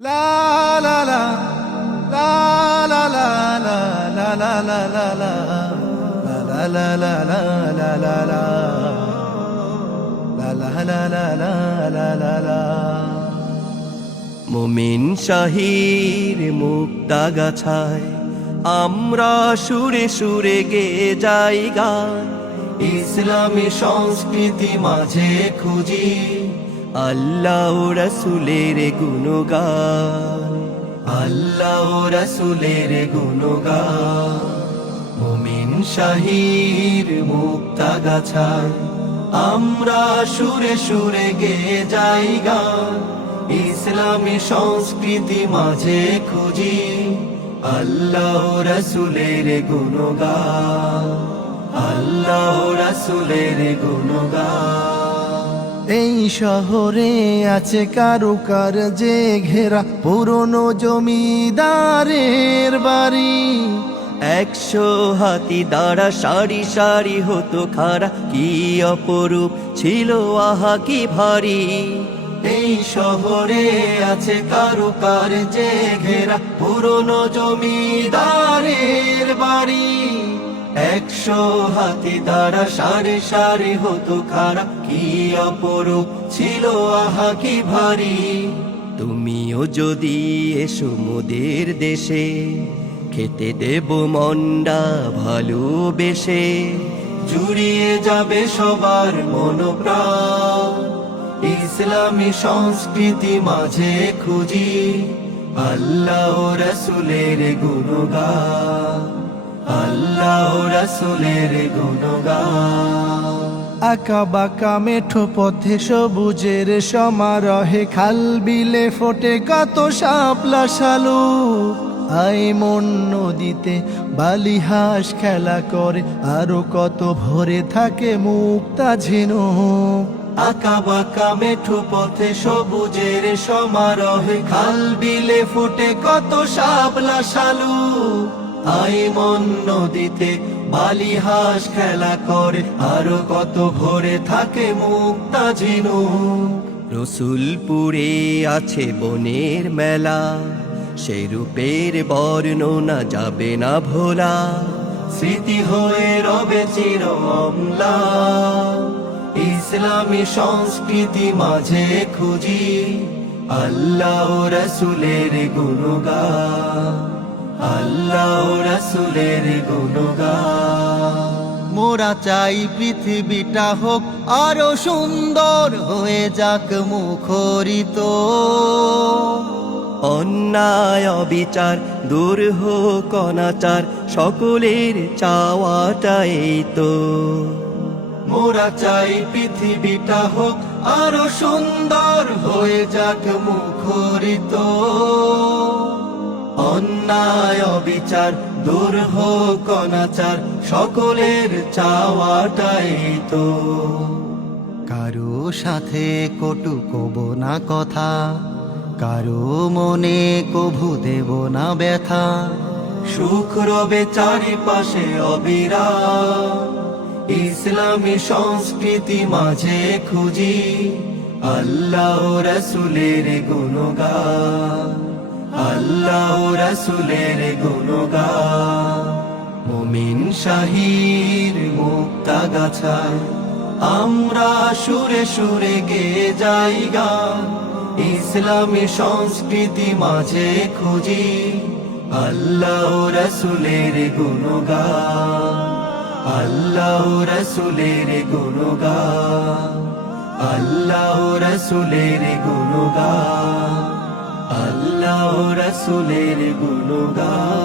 La la la la la la la la la la la la la la la la la la la মুমিন শাহীর মুক্তা গাছায় আমরা সুরে সুরে গেয়ে যাই গান ইসলামী সংস্কৃতি মাঝে খুঁজি আল্লাহ রাসূলের গুণগান আল্লাহ রাসূলের গুণগান মুমিন শাহীর মুক্তা গাছায় আমরা সুরে সুরে গেয়ে যাই গান ইসলামী সংস্কৃতি মাঝে খুঁজি আল্লাহ রাসূলের গুণগান আল্লাহ রাসূলের গুণগান এই শহরে আছে কারুকার্যে ঘেরা পুরনো জমিদারের বাড়ি 100 হাতি দাঁড়া সারি সারি হতো খাড়া কি অপরূপ ছিল আহা কি ভারী এই শহরে আছে কারুকার্যে ঘেরা পুরনো জমিদারের বাড়ি 100 হাতি দ্বারা সারি সারি হতো খাড়া কি অপরূপ ছিল আহা কি ভারী তুমিও যদি এসো মোদের দেশে খেতে দেব মন্ডা ভালোবেসে জুড়িয়ে যাবে সবার মনোপ্রাণ ইসলামী সংস্কৃতি মাঝে খুঁজি আল্লাহ রাসূলের গুণগান আল্লাহ রাসূলের গুণগান আঁকা বাঁকা মেঠো পথে সবুজের সমারোহে খাল বিলে ফোটে কত শাপলা শালুক আই মন নদীতে বালিহাঁস খেলা করে আরো কত ভরে থাকে মুক্তা ঝিনুক আঁকা বাঁকা মেঠো পথে সবুজের সমারোহে খাল বিলে ফুটে কত শাপলা শালুক আই মন নদীতে বালিহাঁস খেলা করে আরো কত ভরে থাকে মুক্তা ঝিনুক রসুলপুরে আছে বনের মেলা সেই রূপের বর্ণনা যাবে না ভোলা স্মৃতি হয়ে রবে চির অম্লান ইসলামী সংস্কৃতি মাঝে খুঁজি আল্লাহ রাসূলের গুণগান আল্লাহ রাসূলের গুণগান মোরা চাই পৃথিবীটা হোক আরো সুন্দর হয়ে যাক মুখরিত অন্যায় অবিচার দূর হোক অনাচার সকলের চাওয়াটাই তো মোরা চাই পৃথিবীটা হোক আরো সুন্দর হয়ে যাক মুখরিত অন্যায় অবিচার দূর হোক অনাচার সকলের চাওয়াটাই তো কারো সাথে কটু কব না কথা কারো মনে কভু দেব না ব্যথা সুখ রবে চারিপাশে অবিরাম ইসলামী সংস্কৃতি মাঝে খুঁজি আল্লাহ রাসূলের গুণগান আল্লাহ রাসূলের গুণগান মুমিন শাহীর মুক্তা গাছায় আমরা সুরে সুরে গেয়ে যাই গান ইসলামী সংস্কৃতি মাঝে খুঁজি আল্লাহ রাসূলের গুণগান আল্লাহ রাসূলের গুণগান আল্লাহ রাসূলের গুণগান আল্লাহ রাসূলের গুণগান